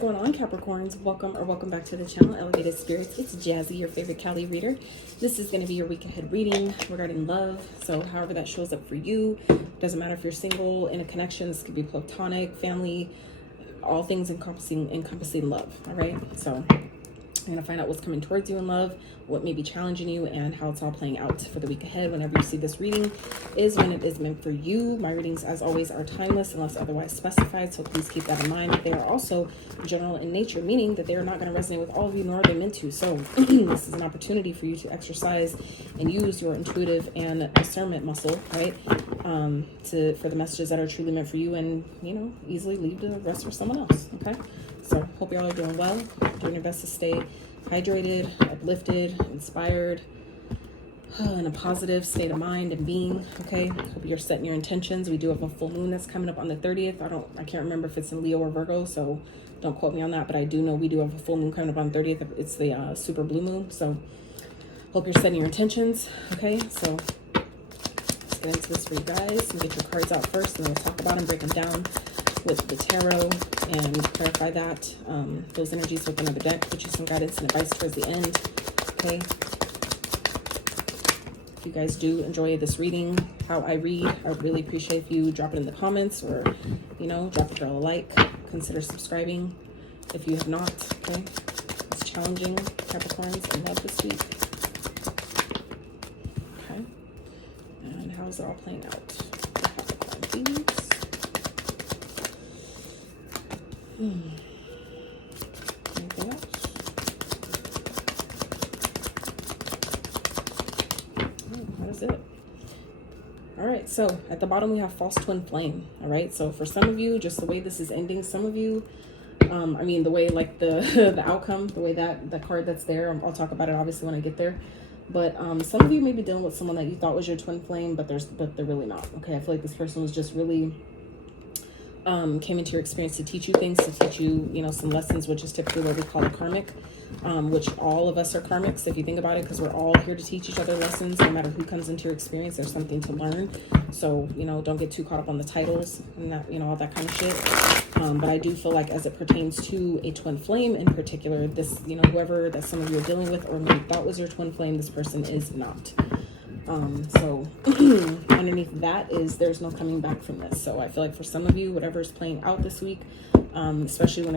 going on, Capricorns? Welcome back to the channel, Elevated Spirits. It's Jazzy, your favorite Cali reader. This is going to be your week ahead reading regarding love. So however that shows up for you, doesn't matter if you're single, in a connection, this could be platonic, family, all things encompassing love. All right, so I'm going to find out what's coming towards you in love, what may be challenging you, and how it's all playing out for the week ahead. Whenever you see this reading is when it is meant for you. My readings, as always, are timeless unless otherwise specified, so please keep that in mind. They are also general in nature, meaning that they are not going to resonate with all of you, nor are they meant to. So this is an opportunity for you to exercise and use your intuitive and discernment muscle, right, for the messages that are truly meant for you, and, you know, easily leave the rest for someone else, okay? So hope y'all are doing well, doing your best to stay hydrated, uplifted, inspired, in a positive state of mind and being, okay? Hope you're setting your intentions. We do have a full moon that's coming up on the 30th. I can't remember if it's in Leo or Virgo, so don't quote me on that, but I do know we do have a full moon coming up on the 30th. It's the super blue moon, so hope you're setting your intentions, okay? So let's get into this for you guys and get your cards out first, and then we'll talk about them, break them down with the tarot and clarify that, those energies with another deck, put you some guidance and advice towards the end, okay? If you guys do enjoy this reading, how I read, I would really appreciate if you drop it in the comments, or, you know, drop a girl a like, consider subscribing if you have not, okay? It's challenging, Capricorns, in love this week, okay? And how is it all playing out? Capricorn, please. Anything else? That is it. All right, so at the bottom we have false twin flame. All right, so for some of you, just the way this is ending, some of you, I mean, the way, like, the the outcome, the way that the card that's there, I'll talk about it obviously when I get there. But some of you may be dealing with someone that you thought was your twin flame, but they're really not. Okay, I feel like this person was just really came into your experience to teach you things, to teach you, you know, some lessons, which is typically what we call a karmic, which all of us are karmics if you think about it, because we're all here to teach each other lessons. No matter who comes into your experience, there's something to learn. So, you know, don't get too caught up on the titles and that, you know, all that kind of shit. But I do feel like as it pertains to a twin flame in particular, this, you know, whoever that some of you are dealing with or maybe thought was your twin flame, this person is not. So underneath that is there's no coming back from this. So I feel like for some of you, whatever's playing out this week, especially in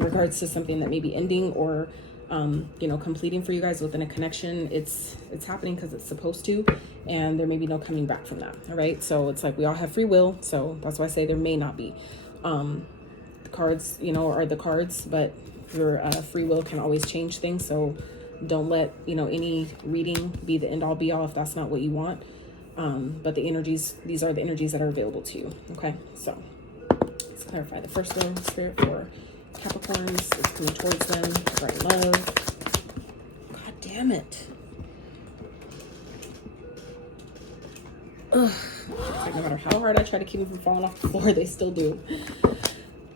regards to something that may be ending or you know, completing for you guys within a connection, it's happening because it's supposed to, and there may be no coming back from that. All right, so it's like we all have free will, so that's why I say there may not be. The cards, you know, are the cards, but your free will can always change things. So don't let, you know, any reading be the end all be all if that's not what you want. But the energies, these are the energies that are available to you. Okay, so let's clarify the first one. Spirit for Capricorns, it's coming towards them, right love. God damn it. Ugh. Like no matter how hard I try to keep them from falling off the floor, they still do.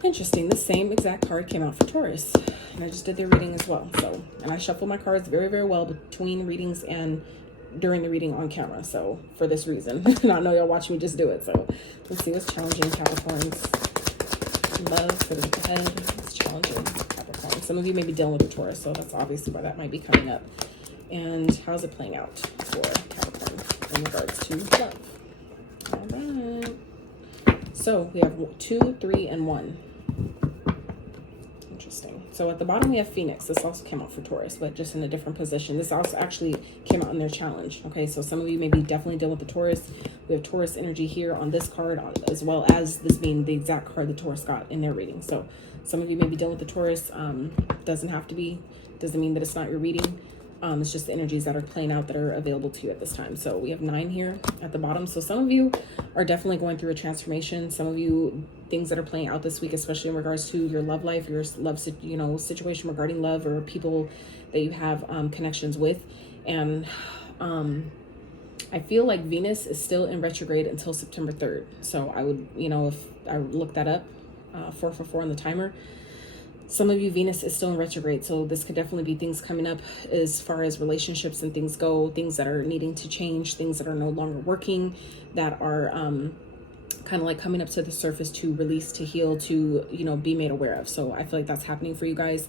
Interesting. The same exact card came out for Taurus, and I just did their reading as well. So, and I shuffle my cards very, very well between readings and during the reading on camera. So for this reason, and I know y'all watch me just do it. So let's see what's challenging Capricorns. Love for the week ahead. It's challenging Capricorn. Some of you may be dealing with a Taurus, so that's obviously why that might be coming up. And how's it playing out for Capricorn in regards to love? All right. So we have 2, 3, and 1. Interesting. So at the bottom we have Phoenix. This also came out for Taurus, but just in a different position. This also actually came out in their challenge. Okay, so some of you may be definitely dealing with the Taurus. We have Taurus energy here on this card, as well as this being the exact card the Taurus got in their reading. So some of you may be dealing with the Taurus. Doesn't have to be. Doesn't mean that it's not your reading. It's just the energies that are playing out that are available to you at this time. So we have 9 here at the bottom. So some of you are definitely going through a transformation. Some of you, things that are playing out this week, especially in regards to your love life, your love, you know, situation regarding love, or people that you have connections with. And I feel like Venus is still in retrograde until September 3rd. So I would, you know, if I look that up, 444 on the timer. Some of you, Venus is still in retrograde, so this could definitely be things coming up as far as relationships and things go, things that are needing to change, things that are no longer working, that are kind of like coming up to the surface to release, to heal, to, you know, be made aware of. So I feel like that's happening for you guys.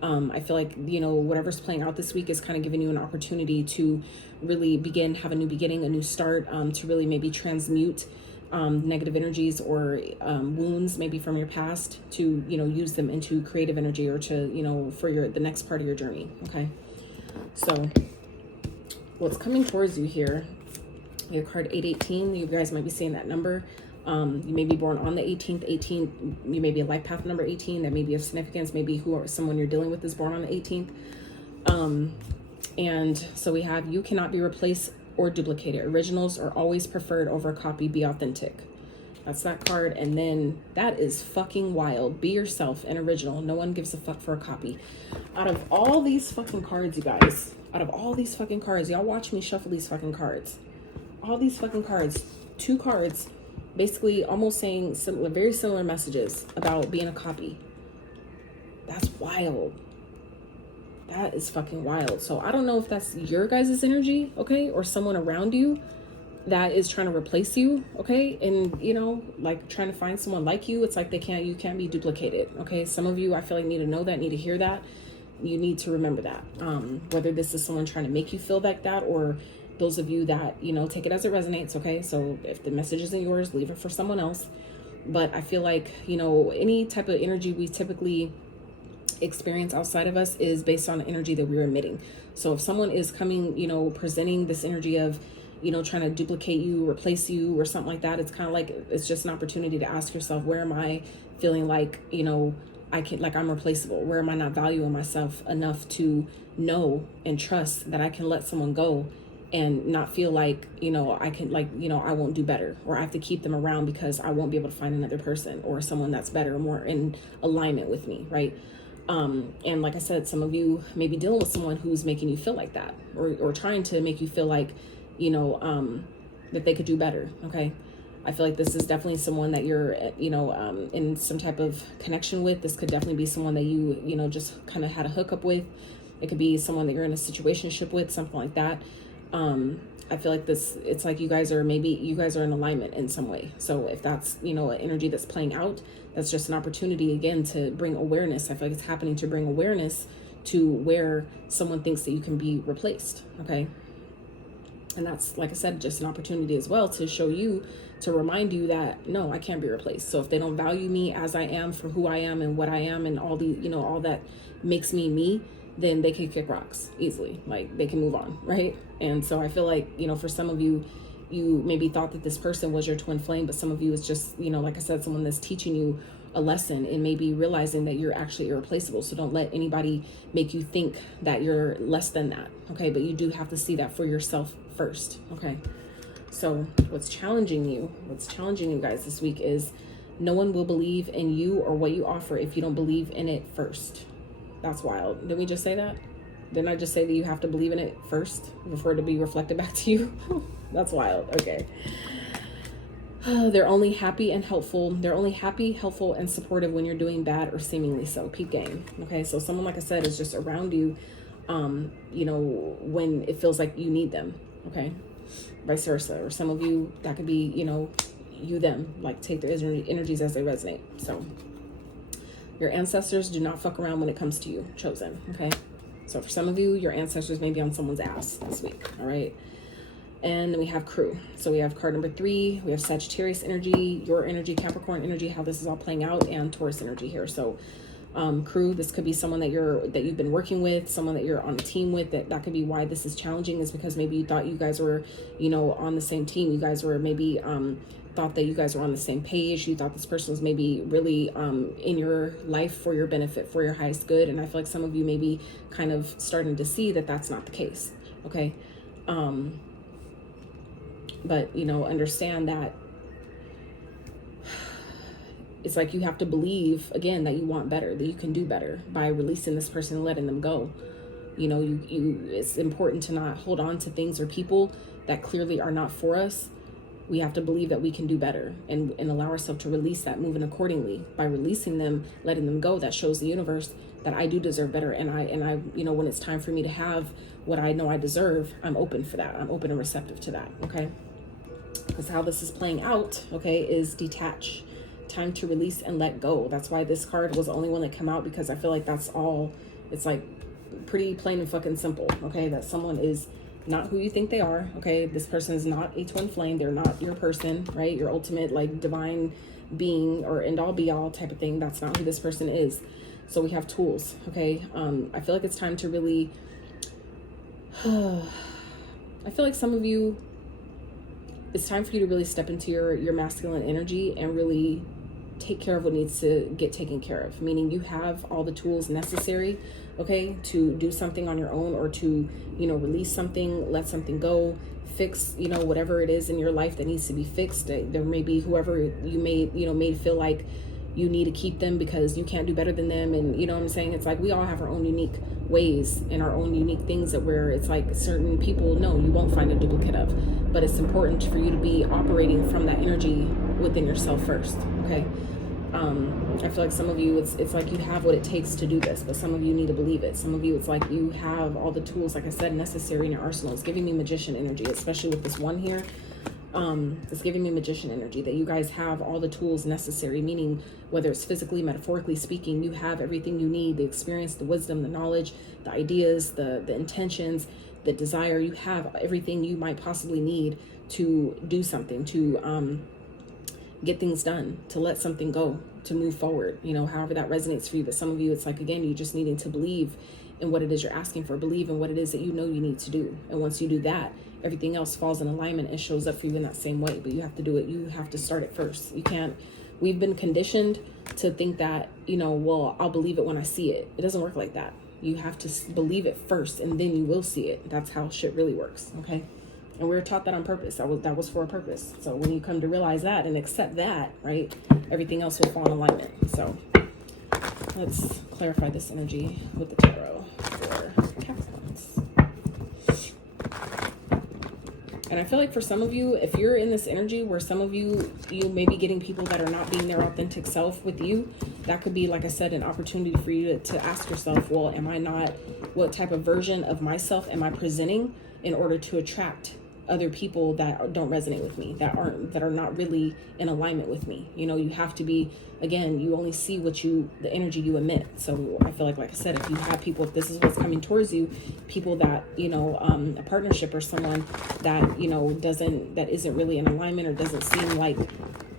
I feel like, you know, whatever's playing out this week is kind of giving you an opportunity to really have a new beginning, a new start, to really maybe transmute negative energies or wounds maybe from your past, to, you know, use them into creative energy, or to, you know, for the next part of your journey. Okay, so what's coming towards you here, your card 818, you guys might be seeing that number. You may be born on the 18th. 18, you may be a life path number 18. That may be of significance. Maybe someone you're dealing with is born on the 18th. And so we have, you cannot be replaced or duplicated. Originals are always preferred over a copy. Be authentic. That's that card. And then that is fucking wild. Be yourself and original. No one gives a fuck for a copy. Out of all these fucking cards, you guys, out of all these fucking cards, y'all watch me shuffle these fucking cards. All these fucking cards, 2 cards, basically almost saying very similar messages about being a copy. That's wild. That is fucking wild. So I don't know if that's your guys' energy, okay, or someone around you that is trying to replace you, okay, and, you know, like trying to find someone like you. It's like you can't be duplicated, okay. Some of you, I feel like, need to know that, need to hear that. You need to remember that, whether this is someone trying to make you feel like that, or those of you that, you know, take it as it resonates, okay? So if the message isn't yours, leave it for someone else. But I feel like, you know, any type of energy we typically experience outside of us is based on the energy that we're emitting. So if someone is coming, you know, presenting this energy of, you know, trying to duplicate you, replace you, or something like that, it's kind of like, it's just an opportunity to ask yourself, where am I feeling like, you know, I'm replaceable? Where am I not valuing myself enough to know and trust that I can let someone go and not feel like, you know, I can, like, you know, I won't do better, or I have to keep them around because I won't be able to find another person or someone that's better or more in alignment with me, right? And like I said, some of you may be dealing with someone who's making you feel like that, or trying to make you feel like, you know, that they could do better, okay? I feel like this is definitely someone that you're, you know, in some type of connection with. This could definitely be someone that you know, just kind of had a hookup with. It could be someone that you're in a situationship with, something like that. I feel like it's like you guys are in alignment in some way. So if that's, you know, an energy that's playing out, that's just an opportunity again to bring awareness. I feel like it's happening to bring awareness to where someone thinks that you can be replaced, okay? And that's, like I said, just an opportunity as well to show you, to remind you that, no, I can't be replaced. So if they don't value me as I am, for who I am and what I am and all the, you know, all that makes me me, then they can kick rocks easily. Like, they can move on, right? And so I feel like, you know, for some of you, you maybe thought that this person was your twin flame, but some of you, it's just, you know, like I said, someone that's teaching you a lesson and maybe realizing that you're actually irreplaceable. So don't let anybody make you think that you're less than that, okay? But you do have to see that for yourself first, okay? So what's challenging you guys this week is, no one will believe in you or what you offer if you don't believe in it first. That's wild. Didn't we just say that? Didn't I just say that you have to believe in it first before it to be reflected back to you? That's wild. Okay. They're only happy and helpful. They're only happy, helpful, and supportive when you're doing bad or seemingly so. Peep game. Okay. So someone, like I said, is just around you, you know, when it feels like you need them. Okay. Vice versa. Or some of you, that could be, you know, you, them, like take their energies as they resonate. So your ancestors do not fuck around when it comes to you, chosen. Okay. So for some of you, your ancestors may be on someone's ass this week. All right. And then we have crew. So we have card number 3. We have Sagittarius energy, your energy, Capricorn energy, how this is all playing out, and Taurus energy here. So crew, this could be someone that you've been working with, someone that you're on a team with. That could be why this is challenging, is because maybe you thought you guys were, you know, on the same team. You guys were maybe thought that you guys were on the same page. You thought this person was maybe really in your life for your benefit, for your highest good. And I feel like some of you may be kind of starting to see that that's not the case. Okay. But, you know, understand that it's like you have to believe, again, that you want better, that you can do better by releasing this person and letting them go. You know, it's important to not hold on to things or people that clearly are not for us. We have to believe that we can do better and allow ourselves to release that, moving accordingly. By releasing them, letting them go, that shows the universe that I do deserve better. And I, you know, when it's time for me to have what I know I deserve, I'm open for that. I'm open and receptive to that. Okay. because how this is playing out, okay, is detach. Time to release and let go. That's why this card was the only one that came out, because I feel like that's all, it's like pretty plain and fucking simple, okay? That someone is not who you think they are, okay? This person is not a twin flame. They're not your person, right? Your ultimate, like, divine being or end all be all type of thing. That's not who this person is. So we have tools, okay? I feel like it's time to really, I feel like some of you, it's time for you to really step into your masculine energy and really take care of what needs to get taken care of. Meaning you have all the tools necessary, okay, to do something on your own, or to, you know, release something, let something go, fix, you know, whatever it is in your life that needs to be fixed. There may be whoever you made feel like you need to keep them because you can't do better than them. And you know what I'm saying? It's like we all have our own unique ways and our own unique things that where it's like certain people, no, you won't find a duplicate of. But it's important for you to be operating from that energy within yourself first, okay? I feel like some of you, it's like you have what it takes to do this, but some of you need to believe it. Some of you, it's like you have all the tools, like I said, necessary in your arsenal. It's giving me magician energy, especially with this one here. It's giving me magician energy, that you guys have all the tools necessary, meaning whether it's physically, metaphorically speaking, you have everything you need, the experience, the wisdom, the knowledge, the ideas, the intentions, the desire. You have everything you might possibly need to do something, to get things done, to let something go, to move forward, you know, however that resonates for you. But some of you, it's like, again, you just needing to believe in what it is you're asking for, believe in what it is that you know you need to do. And once you do that, everything else falls in alignment and shows up for you in that same way. But you have to do it. You have to start it first. You can't, we've been conditioned to think that, you know, well, I'll believe it when I see it. It doesn't work like that. You have to believe it first, and then you will see it. That's how shit really works, okay? And we were taught that on purpose. That was for a purpose. So when you come to realize that and accept that, right, everything else will fall in alignment. So let's clarify this energy with the tarot for Capricorns. And I feel like for some of you, if you're in this energy where some of you may be getting people that are not being their authentic self with you, that could be, like I said, an opportunity for you to ask yourself, well, am I not, what type of version of myself am I presenting in order to attract other people that don't resonate with me, that are not really in alignment with me? You know, you have to be, again, you only see what the energy you emit. So I feel like I said, if you have people, if this is what's coming towards you, people that, you know, a partnership or someone that, you know, that isn't really in alignment or doesn't seem like,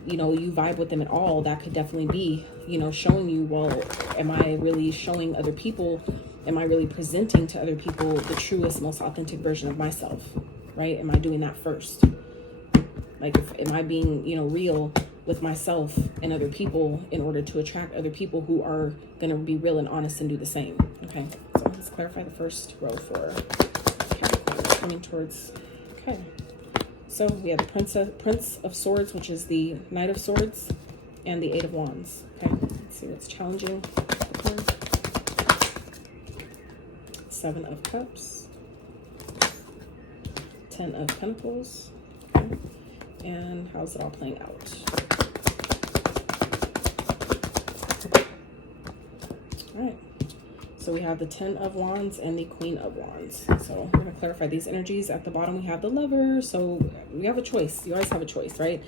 you know, you vibe with them at all, that could definitely be, you know, showing you, well, am I really showing other people, am I really presenting to other people the truest, most authentic version of myself? Right? Am I doing that first? Like, am I being, you know, real with myself and other people in order to attract other people who are going to be real and honest and do the same? Okay, so let's clarify the first row for Capricorn coming towards. Okay, so we have the Prince of Swords, which is the Knight of Swords, and the Eight of Wands. Okay, let's see what's challenging. Seven of Cups. 10 of Pentacles. Okay. And how's it all playing out? All right. So we have the 10 of Wands and the Queen of Wands. So we're going to clarify these energies. At the bottom, we have the Lover. So we have a choice. You always have a choice, right?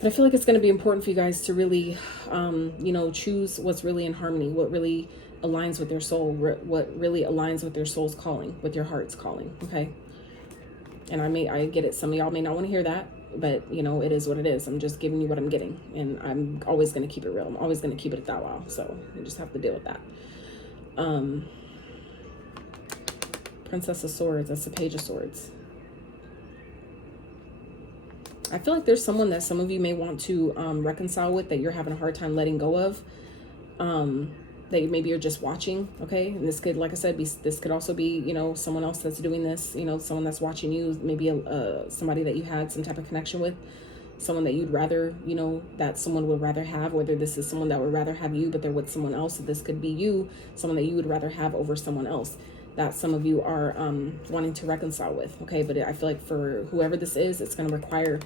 But I feel like it's going to be important for you guys to really, you know, choose what's really in harmony, what really aligns with their soul, what really aligns with their soul's calling, with your heart's calling, okay? And I get it. Some of y'all may not want to hear that, but you know, it is what it is. I'm just giving you what I'm getting, and I'm always going to keep it real. I'm always going to keep it at that wow. So you just have to deal with that. Princess of Swords, that's the Page of Swords. I feel like there's someone that some of you may want to reconcile with, that you're having a hard time letting go of. That maybe you're just watching, okay? And this could, like I said, this could also be, you know, someone else that's doing this, you know, someone that's watching you, maybe somebody that you had some type of connection with, someone that you'd rather, you know, that someone would rather have, whether this is someone that would rather have you, but they're with someone else. So this could be you, someone that you would rather have over someone else, that some of you are wanting to reconcile with, okay? But I feel like for whoever this is, it's going to require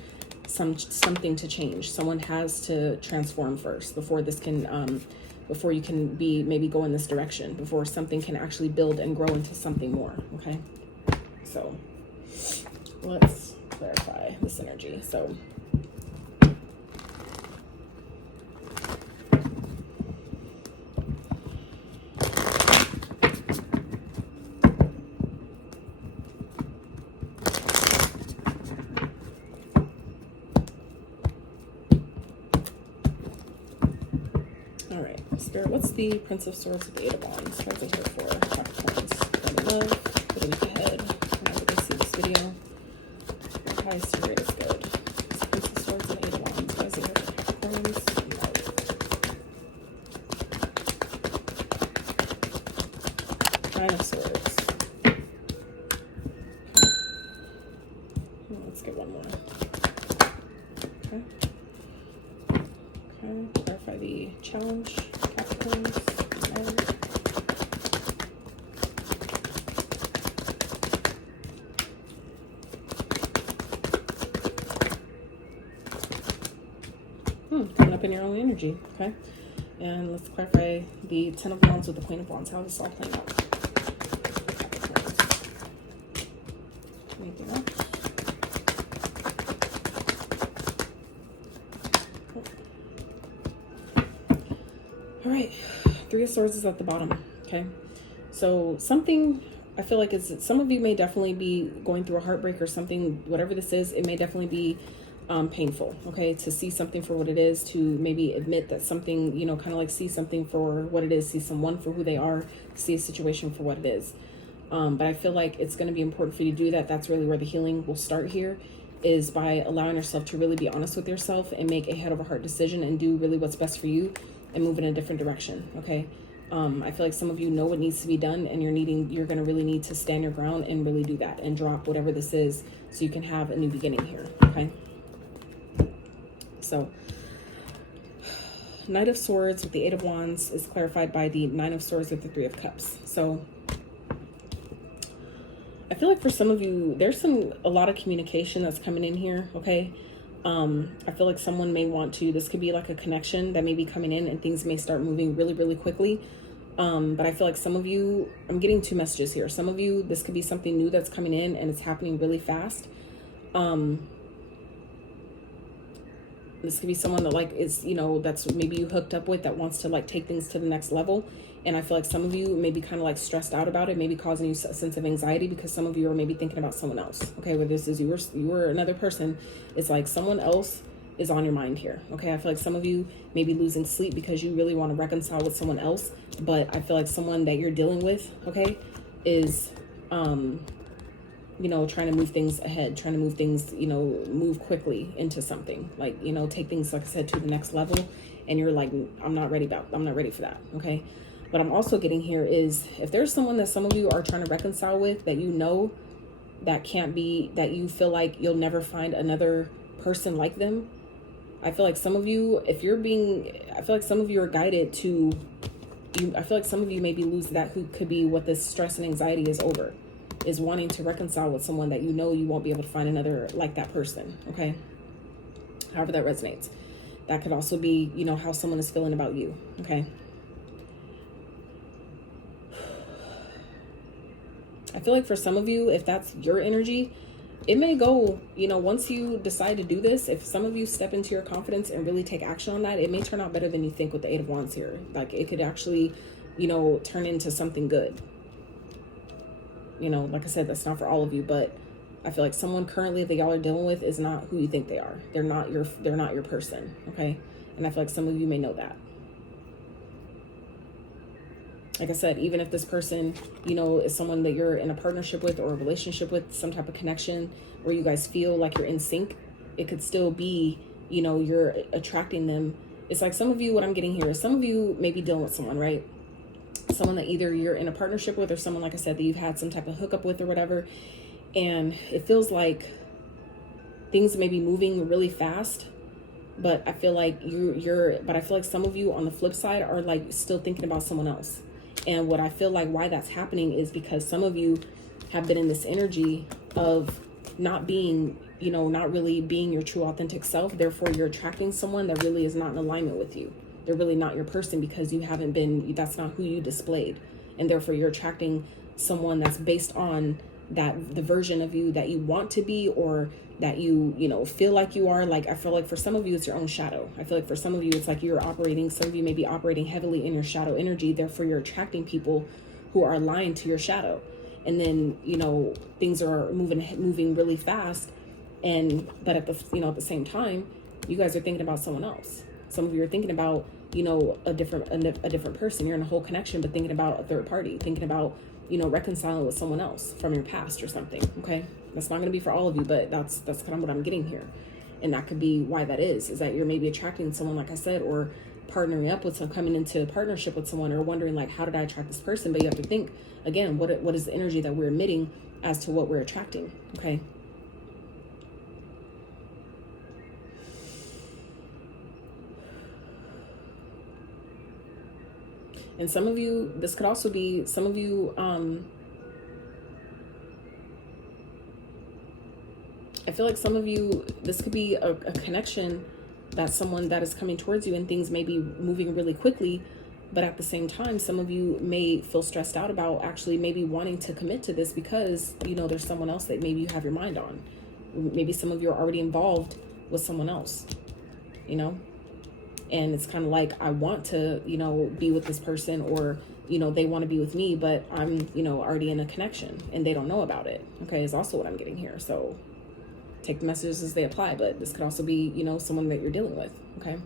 something to change. Someone has to transform first before this can, before you can maybe go in this direction, before something can actually build and grow into something more, okay? So let's clarify this energy. So Spirit, what's the Prince of Swords with the Eight of Wands? What's it here for Capricorns? Let me love, put it ahead whenever they see this video. The high spirit is good. It's Prince of Swords and Eight of Wands. What is it here for Capricorns? Love. Nine of Swords. Okay. Let's get one more. Okay. Okay. Clarify the challenge. Coming up in your own energy, okay? And let's clarify the Ten of Wands with the Queen of Wands. How is this all playing out? Anything else? All right, Three of Swords is at the bottom, okay? So something, I feel like is some of you may definitely be going through a heartbreak or something, whatever this is, it may definitely be painful, okay, to see something for what it is, to maybe admit that something, you know, kind of like see something for what it is, see someone for who they are, see a situation for what it is. But I feel like it's going to be important for you to do that. That's really where the healing will start here, is by allowing yourself to really be honest with yourself and make a head over heart decision and do really what's best for you and move in a different direction, okay? I feel like some of you know what needs to be done, and you're going to really need to stand your ground and really do that and drop whatever this is so you can have a new beginning here, okay? So, Knight of Swords with the Eight of Wands is clarified by the Nine of Swords with the Three of Cups. So, I feel like for some of you, there's a lot of communication that's coming in here, okay? I feel like someone may want to, this could be like a connection that may be coming in and things may start moving really, really quickly. But I feel like some of you, I'm getting two messages here. Some of you, this could be something new that's coming in and it's happening really fast. This could be someone that like is, you know, that's maybe you hooked up with that wants to like take things to the next level. And I feel like some of you may be kind of like stressed out about it, maybe causing you a sense of anxiety because some of you are maybe thinking about someone else. Okay, whether this is you or another person, it's like someone else is on your mind here. Okay, I feel like some of you may be losing sleep because you really want to reconcile with someone else. But I feel like someone that you're dealing with, okay, is you know, trying to move things ahead, trying to move things, you know, move quickly into something, like, you know, take things, like I said, to the next level. And you're like, I'm not ready for that. Okay. What I'm also getting here is if there's someone that some of you are trying to reconcile with that, you know, that can't be, that you feel like you'll never find another person like them. I feel like some of you, I feel like some of you are guided to, I feel like some of you maybe lose that who could be what this stress and anxiety is over, is wanting to reconcile with someone that you know you won't be able to find another like that person, okay? However that resonates. That could also be, you know, how someone is feeling about you, okay? I feel like for some of you, if that's your energy, it may go, you know, once you decide to do this, if some of you step into your confidence and really take action on that, it may turn out better than you think with the Eight of Wands here. Like it could actually, you know, turn into something good. You know, like I said, that's not for all of you, but I feel like someone currently that y'all are dealing with is not who you think they are. They're not your person, okay? And I feel like some of you may know that. Like I said, even if this person, you know, is someone that you're in a partnership with or a relationship with, some type of connection where you guys feel like you're in sync, it could still be, you know, you're attracting them. It's like some of you, what I'm getting here is some of you may be dealing with someone, right? Someone that either you're in a partnership with or someone, like I said, that you've had some type of hookup with or whatever. And it feels like things may be moving really fast, but I feel like but I feel like some of you on the flip side are like still thinking about someone else. And what I feel like why that's happening is because some of you have been in this energy of not being, you know, not really being your true authentic self. Therefore, you're attracting someone that really is not in alignment with you. They're really not your person because you haven't been, that's not who you displayed. And therefore, you're attracting someone that's based on that the version of you that you want to be, or that you know, feel like you are. Like, I feel like for some of you, it's your own shadow. I feel like for some of you, it's like you're operating, some of you may be operating heavily in your shadow energy. Therefore, you're attracting people who are aligned to your shadow. And then, you know, things are moving really fast. But at the, you know, at the same time, you guys are thinking about someone else. Some of you are thinking about, you know, a different person. You're in a whole connection, but thinking about a third party, thinking about, you know, reconciling with someone else from your past or something. Okay. That's not going to be for all of you, but that's kind of what I'm getting here. And that could be why that is that you're maybe attracting someone, like I said, or partnering up with someone, coming into a partnership with someone, or wondering like, how did I attract this person? But you have to think again, what is the energy that we're emitting as to what we're attracting? Okay. And some of you, this could also be some of you, I feel like some of you, this could be a connection that someone that is coming towards you, and things may be moving really quickly, but at the same time, some of you may feel stressed out about actually maybe wanting to commit to this because, you know, there's someone else that maybe you have your mind on. Maybe some of you are already involved with someone else, you know, and it's kind of like, I want to, you know, be with this person, or, you know, they want to be with me, but I'm, you know, already in a connection and they don't know about it. Okay. Is also what I'm getting here. So take the messages as they apply, but this could also be, you know, someone that you're dealing with. Okay.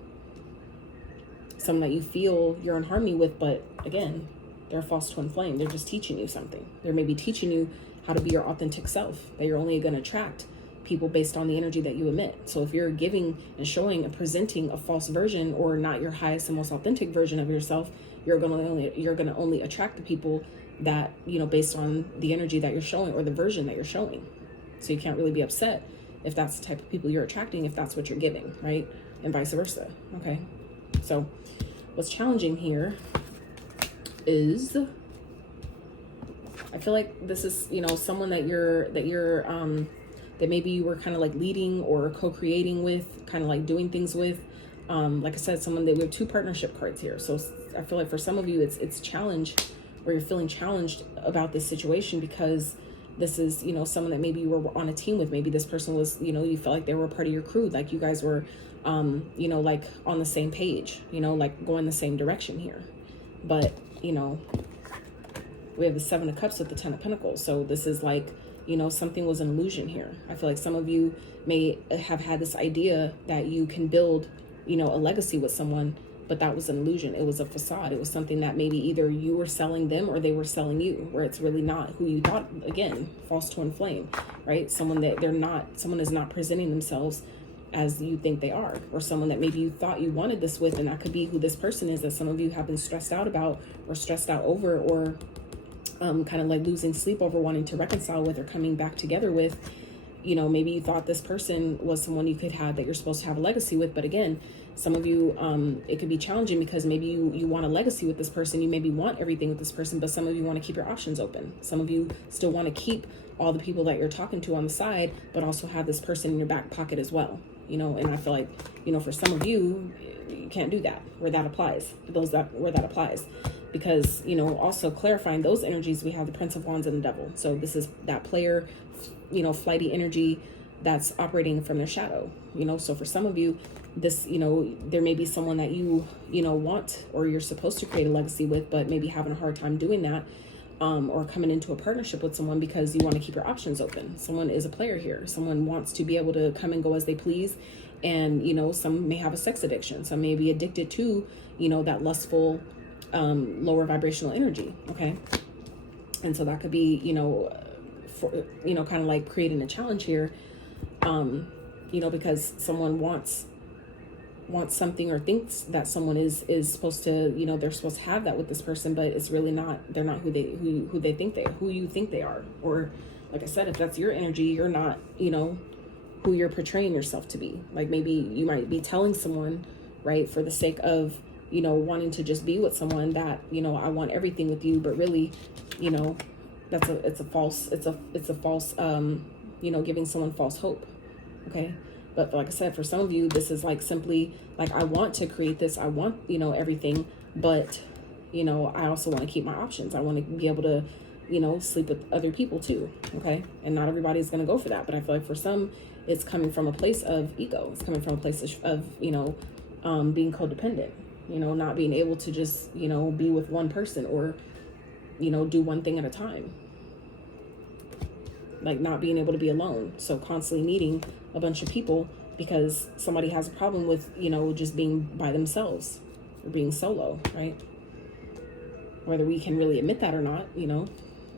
Someone that you feel you're in harmony with, but again, they're a false twin flame. They're just teaching you something. They're maybe teaching you how to be your authentic self, that you're only going to attract people based on the energy that you emit. So if you're giving and showing and presenting a false version, or not your highest and most authentic version of yourself, you're going to only attract the people that, you know, based on the energy that you're showing, or the version that you're showing. So you can't really be upset if that's the type of people you're attracting, if that's what you're giving, right? And vice versa. Okay. So what's challenging here is, I feel like this is, you know, someone that that maybe you were kind of like leading or co-creating with, kind of like doing things with. Like I said, someone that we have 2 partnership cards here. So I feel like for some of you, it's challenge, or you're feeling challenged about this situation, because this is, you know, someone that maybe you were on a team with. Maybe this person was, you know, you felt like they were a part of your crew. Like you guys were, you know, like on the same page, you know, like going the same direction here. But, you know, we have the 7 of Cups with the 10 of Pentacles. So this is like, you know, something was an illusion here. I feel like some of you may have had this idea that you can build, you know, a legacy with someone, but that was an illusion. It was a facade. It was something that maybe either you were selling them or they were selling you, where it's really not who you thought. Again, false twin flame, right? Someone is not presenting themselves as you think they are, or someone that maybe you thought you wanted this with, and that could be who this person is that some of you have been stressed out about, or stressed out over, or kind of like losing sleep over, wanting to reconcile with, or coming back together with. You know, maybe you thought this person was someone you could have, that you're supposed to have a legacy with. But again, some of you, it could be challenging because maybe you want a legacy with this person. You maybe want everything with this person, but some of you want to keep your options open. Some of you still want to keep all the people that you're talking to on the side, but also have this person in your back pocket as well. You know, and I feel like, you know, for some of you, you can't do that where that applies. Where that applies. Because, you know, also clarifying those energies, we have the Prince of Wands and the Devil. So this is that player, you know, flighty energy that's operating from their shadow, you know. So for some of you, this, you know, there may be someone that you know, want, or you're supposed to create a legacy with, but maybe having a hard time doing that, or coming into a partnership with someone because you want to keep your options open. Someone is a player here. Someone wants to be able to come and go as they please. And, you know, some may have a sex addiction. Some may be addicted to, you know, that lustful, lower vibrational energy. Okay. And so that could be, you know, for, you know, kind of like creating a challenge here, you know, because someone wants something, or thinks that someone is supposed to, you know, they're supposed to have that with this person, but it's really not. They're not who you think they are. Or like I said, if that's your energy, you're not, you know, who you're portraying yourself to be. Like maybe you might be telling someone, right, for the sake of, you know, wanting to just be with someone, that, you know, I want everything with you, but really, you know, it's a false, you know, giving someone false hope. Okay. But like I said, for some of you, this is like simply like, I want to create this. I want, you know, everything, but, you know, I also want to keep my options. I want to be able to, you know, sleep with other people too, okay? And not everybody's going to go for that, but I feel like for some, it's coming from a place of ego. It's coming from a place of, you know, being codependent, you know, not being able to just, you know, be with one person or, you know, do one thing at a time. Like not being able to be alone. So constantly needing a bunch of people because somebody has a problem with, you know, just being by themselves or being solo, right? Whether we can really admit that or not, you know,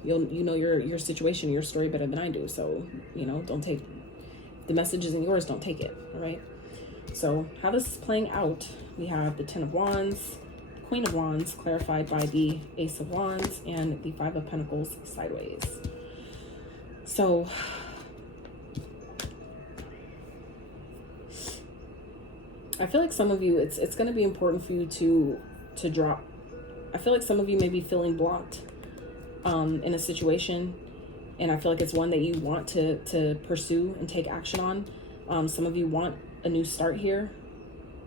you know your situation, your story better than I do. So, you know, don't take the messages in yours, don't take it. All right. So how this is playing out, we have the 10 of Wands, Queen of Wands clarified by the Ace of Wands, and the 5 of Pentacles sideways. So I feel like some of you, it's going to be important for you to drop. I feel like some of you may be feeling blocked in a situation, and I feel like it's one that you want to pursue and take action on. Some of you want a new start here.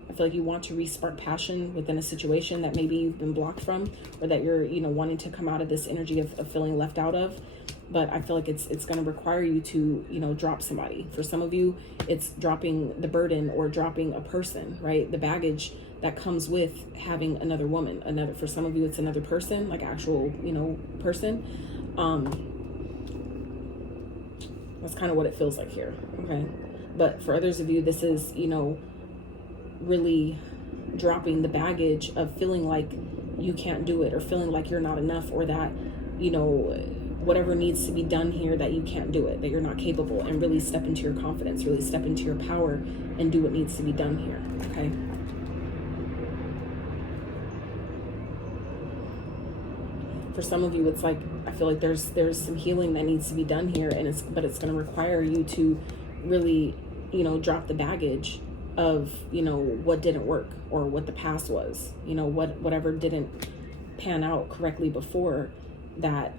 I feel like you want to re-spark passion within a situation that maybe you've been blocked from, or that you're, you know, wanting to come out of this energy of feeling left out of. But I feel like it's going to require you to, you know, drop somebody. For some of you, it's dropping the burden or dropping a person, right? The baggage that comes with having another woman. For some of you, it's another person, like actual, you know, person. That's kind of what it feels like here, okay? But for others of you, this is, you know, really dropping the baggage of feeling like you can't do it, or feeling like you're not enough, or that, you know, whatever needs to be done here, that you can't do it, that you're not capable, and really step into your confidence, really step into your power and do what needs to be done here, okay? For some of you, it's like, I feel like there's some healing that needs to be done here, and it's going to require you to really, you know, drop the baggage of, you know, what didn't work, or what the past was, you know, whatever didn't pan out correctly before, that,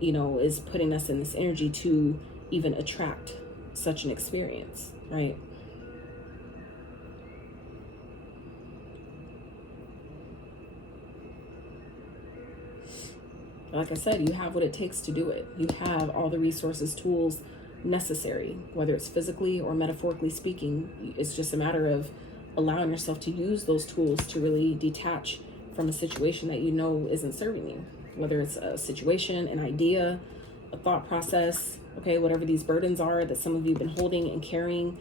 you know, is putting us in this energy to even attract such an experience, right? Like I said, you have what it takes to do it. You have all the resources, tools necessary, whether it's physically or metaphorically speaking. It's just a matter of allowing yourself to use those tools to really detach from a situation that you know isn't serving you. Whether it's a situation, an idea, a thought process, okay, whatever these burdens are that some of you have been holding and carrying,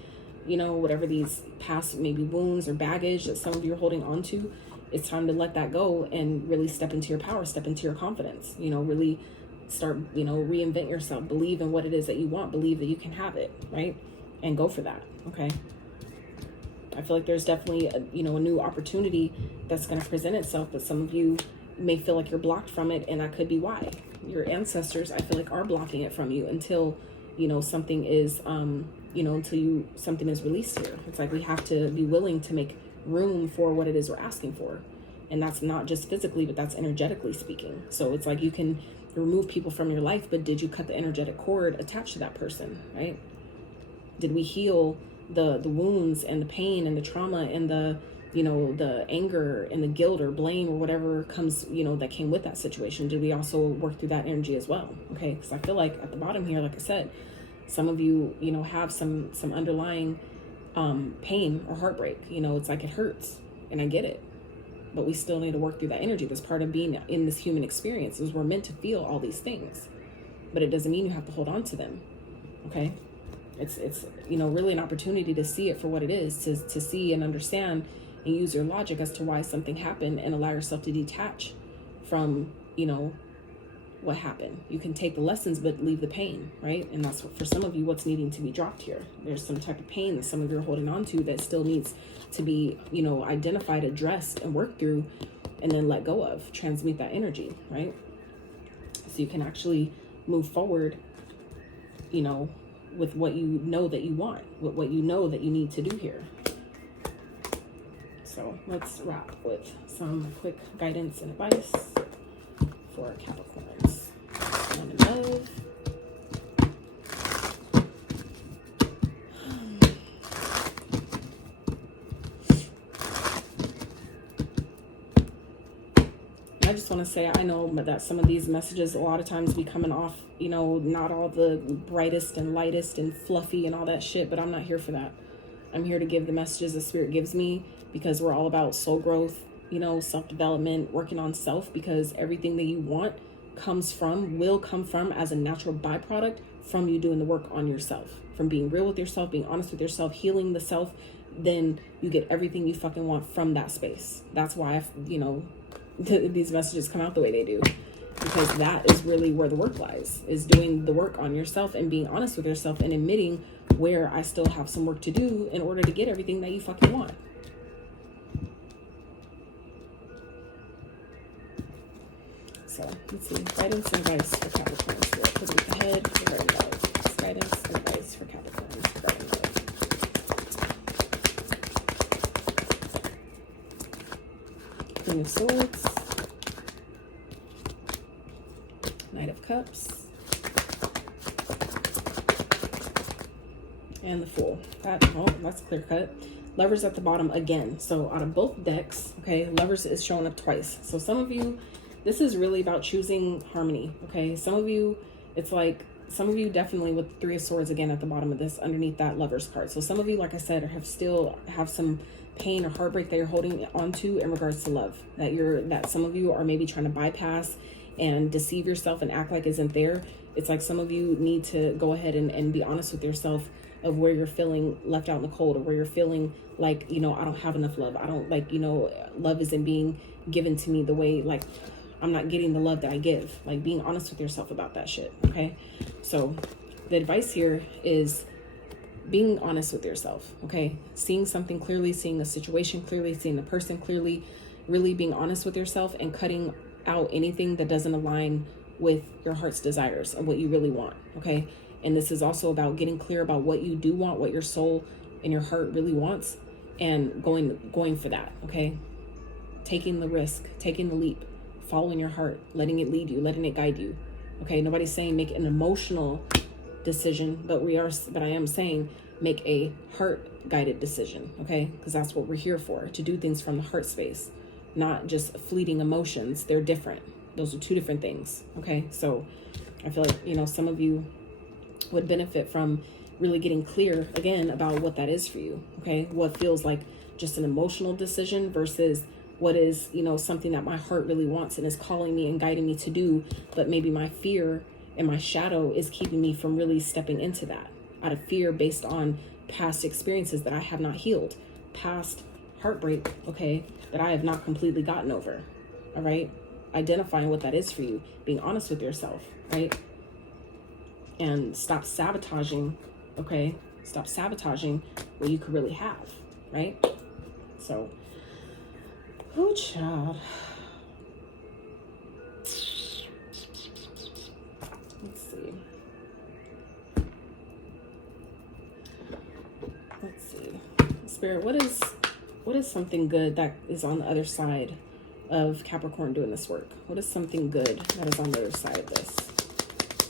you know, whatever these past maybe wounds or baggage that some of you are holding on to, it's time to let that go and really step into your power, step into your confidence, you know, really start, you know, reinvent yourself, believe in what it is that you want, believe that you can have it, right? And go for that, okay? I feel like there's definitely, a new opportunity that's going to present itself, but some of you may feel like you're blocked from it, and that could be why. Your ancestors, I feel like, are blocking it from you until, you know, something is, something is released here. It's like we have to be willing to make room for what it is we're asking for. And that's not just physically, but that's energetically speaking. So it's like you can remove people from your life, but did you cut the energetic cord attached to that person, right? Did we heal the wounds and the pain and the trauma and the, you know, the anger and the guilt or blame or whatever comes, you know, that came with that situation? Did we also work through that energy as well? Okay, because I feel like at the bottom here, like I said, some of you, you know, have some underlying pain or heartbreak. You know, it's like it hurts, and I get it, but we still need to work through that energy. That's part of being in this human experience, is we're meant to feel all these things, but it doesn't mean you have to hold on to them. Okay, it's you know, really an opportunity to see it for what it is, to see and understand and use your logic as to why something happened, and allow yourself to detach from, you know, what happened. You can take the lessons, but leave the pain, right? And that's what, for some of you, what's needing to be dropped here. There's some type of pain that some of you are holding on to that still needs to be, you know, identified, addressed, and worked through, and then let go of, transmute that energy, right? So you can actually move forward, you know, with what you know that you want, with what you know that you need to do here. So let's wrap with some quick guidance and advice for Capricorns. Sun and love. I just just want to say, I know that some of these messages a lot of times be coming off, you know, not all the brightest and lightest and fluffy and all that shit, but I'm not here for that. I'm here to give the messages the Spirit gives me, because we're all about soul growth, you know, self-development, working on self, because everything that you want will come from as a natural byproduct from you doing the work on yourself, from being real with yourself, being honest with yourself, healing the self. Then you get everything you fucking want from that space. That's why, you know, these messages come out the way they do, because that is really where the work lies, is doing the work on yourself and being honest with yourself and admitting where I still have some work to do in order to get everything that you fucking want. So let's see, guidance and advice for Capricorn. Put it ahead regarding love. Guidance and advice for Capricorn regarding love. Queen of Swords, Knight of Cups, and the Fool. That's clear cut. Lovers at the bottom again. So out of both decks, okay, Lovers is showing up twice. So some of you, this is really about choosing harmony, okay? Some of you, it's like, some of you definitely with Three of Swords again at the bottom of this, underneath that Lovers card. So some of you, like I said, still have some pain or heartbreak that you're holding onto in regards to love. That some of you are maybe trying to bypass and deceive yourself and act like isn't there. It's like some of you need to go ahead and be honest with yourself of where you're feeling left out in the cold, or where you're feeling like, you know, I don't have enough love. I don't, like, you know, love isn't being given to me the way, like, I'm not getting the love that I give. Like, being honest with yourself about that shit, okay? So the advice here is being honest with yourself, okay? Seeing something clearly, seeing the situation clearly, seeing the person clearly, really being honest with yourself and cutting out anything that doesn't align with your heart's desires and what you really want, okay? And this is also about getting clear about what you do want, what your soul and your heart really wants, and going for that, okay? Taking the risk, taking the leap, following your heart, letting it lead you, letting it guide you, okay? Nobody's saying make an emotional decision, but I am saying make a heart-guided decision, okay? Because that's what we're here for, to do things from the heart space, not just fleeting emotions. They're different. Those are two different things, okay? So I feel like, you know, some of you would benefit from really getting clear again about what that is for you, okay? What feels like just an emotional decision versus what is, you know, something that my heart really wants and is calling me and guiding me to do, but maybe my fear and my shadow is keeping me from really stepping into that, out of fear based on past experiences that I have not healed, past heartbreak, okay, that I have not completely gotten over. All right, identifying what that is for you, being honest with yourself, right? And stop sabotaging, okay? Stop sabotaging what you could really have, right? So, oh, child. Let's see. Spirit, what is something good that is on the other side of Capricorn doing this work? What is something good that is on the other side of this?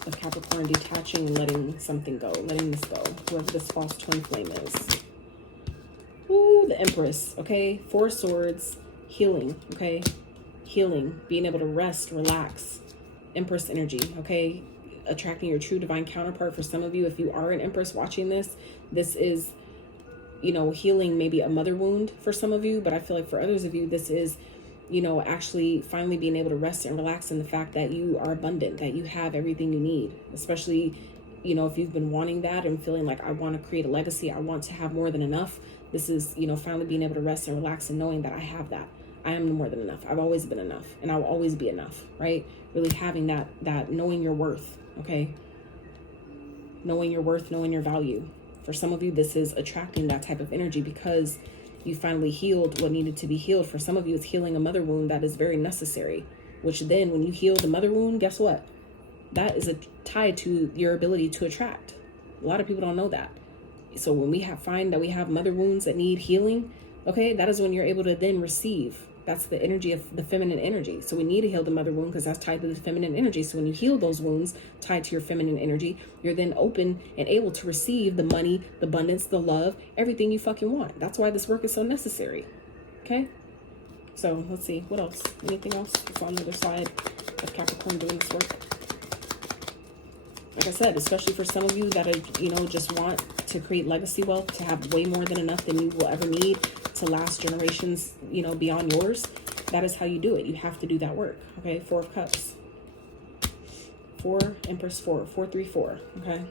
Of Capricorn detaching and letting something go, letting this go, whoever this false twin flame is. Ooh, the Empress, okay? Four Swords, healing, okay? Healing, being able to rest, relax. Empress energy, okay? Attracting your true divine counterpart. For some of you, if you are an Empress watching this, this is, you know, healing maybe a mother wound for some of you, but I feel like for others of you, this is, you know, actually finally being able to rest and relax in the fact that you are abundant, that you have everything you need, especially, you know, if you've been wanting that and feeling like I want to create a legacy, I want to have more than enough. This is, you know, finally being able to rest and relax and knowing that I have that. I am more than enough. I've always been enough and I'll always be enough, right? Really having that knowing your worth, okay? Knowing your worth, knowing your value. For some of you, this is attracting that type of energy because you finally healed what needed to be healed. For some of you, it's healing a mother wound that is very necessary, which then when you heal the mother wound, guess what? That is tied to your ability to attract. A lot of people don't know that. So when we find that we have mother wounds that need healing, okay, that is when you're able to then receive. That's the energy of the feminine energy. So we need to heal the mother wound because that's tied to the feminine energy. So when you heal those wounds tied to your feminine energy, you're then open and able to receive the money, the abundance, the love, everything you fucking want. That's why this work is so necessary. Okay? So let's see, what else? Anything else that's on the other side of Capricorn doing this work? Like I said, especially for some of you that are, you know, just want to create legacy wealth, to have way more than enough than you will ever need to last generations, you know, beyond yours. That is how you do it. You have to do that work. Okay, 4 of Cups. 4, Empress 4, 4, 3, 4. Okay.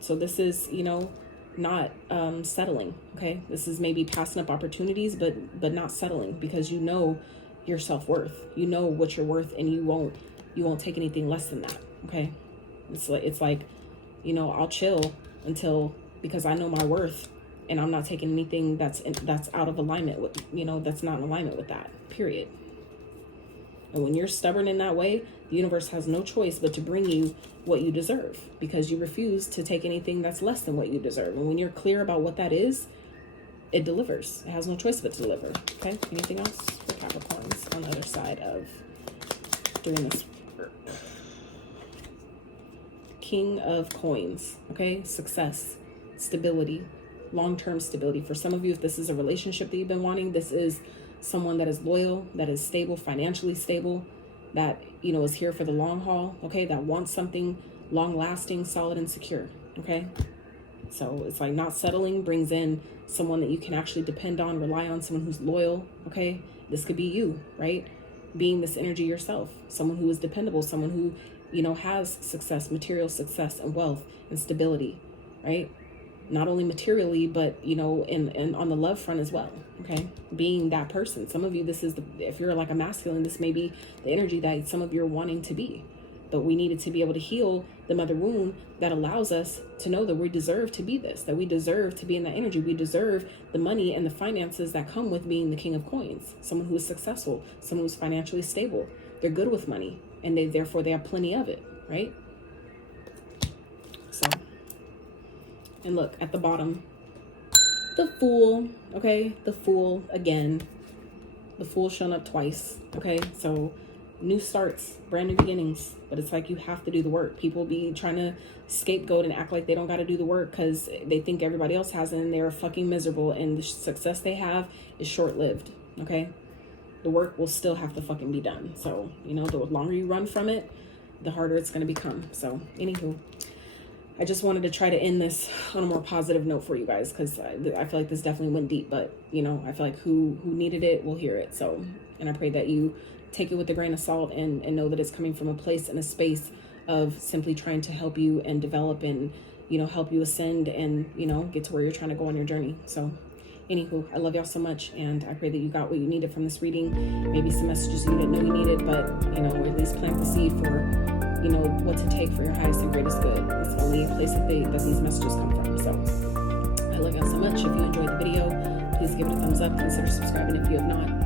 So this is, you know, not settling. Okay, this is maybe passing up opportunities, but not settling, because you know your self-worth. You know what you're worth, and you won't take anything less than that. Okay, it's like, you know, I'll chill until, because I know my worth, and I'm not taking anything that's out of alignment with, you know, that's not in alignment with that, period. And when you're stubborn in that way, the universe has no choice but to bring you what you deserve, because you refuse to take anything that's less than what you deserve. And when you're clear about what that is, it delivers. It has no choice but to deliver. Okay, anything else for Capricorns on the other side of doing this work? King of Coins. Okay, success, stability, long-term stability. For some of you, if this is a relationship that you've been wanting, this is someone that is loyal, that is stable, financially stable, that, you know, is here for the long haul. Okay, that wants something long-lasting, solid, and secure. Okay, so it's like not settling brings in someone that you can actually depend on, rely on, someone who's loyal. Okay, this could be you, right? Being this energy yourself, someone who is dependable, someone who, you know, has success, material success and wealth and stability, right? Not only materially, but, you know, and on the love front as well. Okay, being that person. Some of you, this is if you're like a masculine, this may be the energy that some of you are wanting to be. But we needed to be able to heal the mother wound that allows us to know that we deserve to be this, that we deserve to be in that energy. We deserve the money and the finances that come with being the King of Coins. Someone who is successful, someone who's financially stable. They're good with money, and therefore they have plenty of it, right? So, and look at the bottom, the Fool. Okay, the Fool again. The Fool shown up twice. Okay, so new starts, brand new beginnings, but it's like you have to do the work. People be trying to scapegoat and act like they don't got to do the work because they think everybody else has it, and they're fucking miserable, and the success they have is short-lived. Okay, the work will still have to fucking be done. So, you know, the longer you run from it, the harder it's going to become. So anywho, I just wanted to try to end this on a more positive note for you guys, because I feel like this definitely went deep, but, you know, I feel like who needed it will hear it. So, and I pray that you take it with a grain of salt and know that it's coming from a place and a space of simply trying to help you and develop and, you know, help you ascend and, you know, get to where you're trying to go on your journey. So anywho, I love y'all so much, and I pray that you got what you needed from this reading. Maybe some messages you didn't know you needed, but, you know, at least plant the seed for, you know, what to take for your highest and greatest good. It's the only place that these messages come from. So I love y'all so much. If you enjoyed the video, please give it a thumbs up. Consider subscribing if you have not.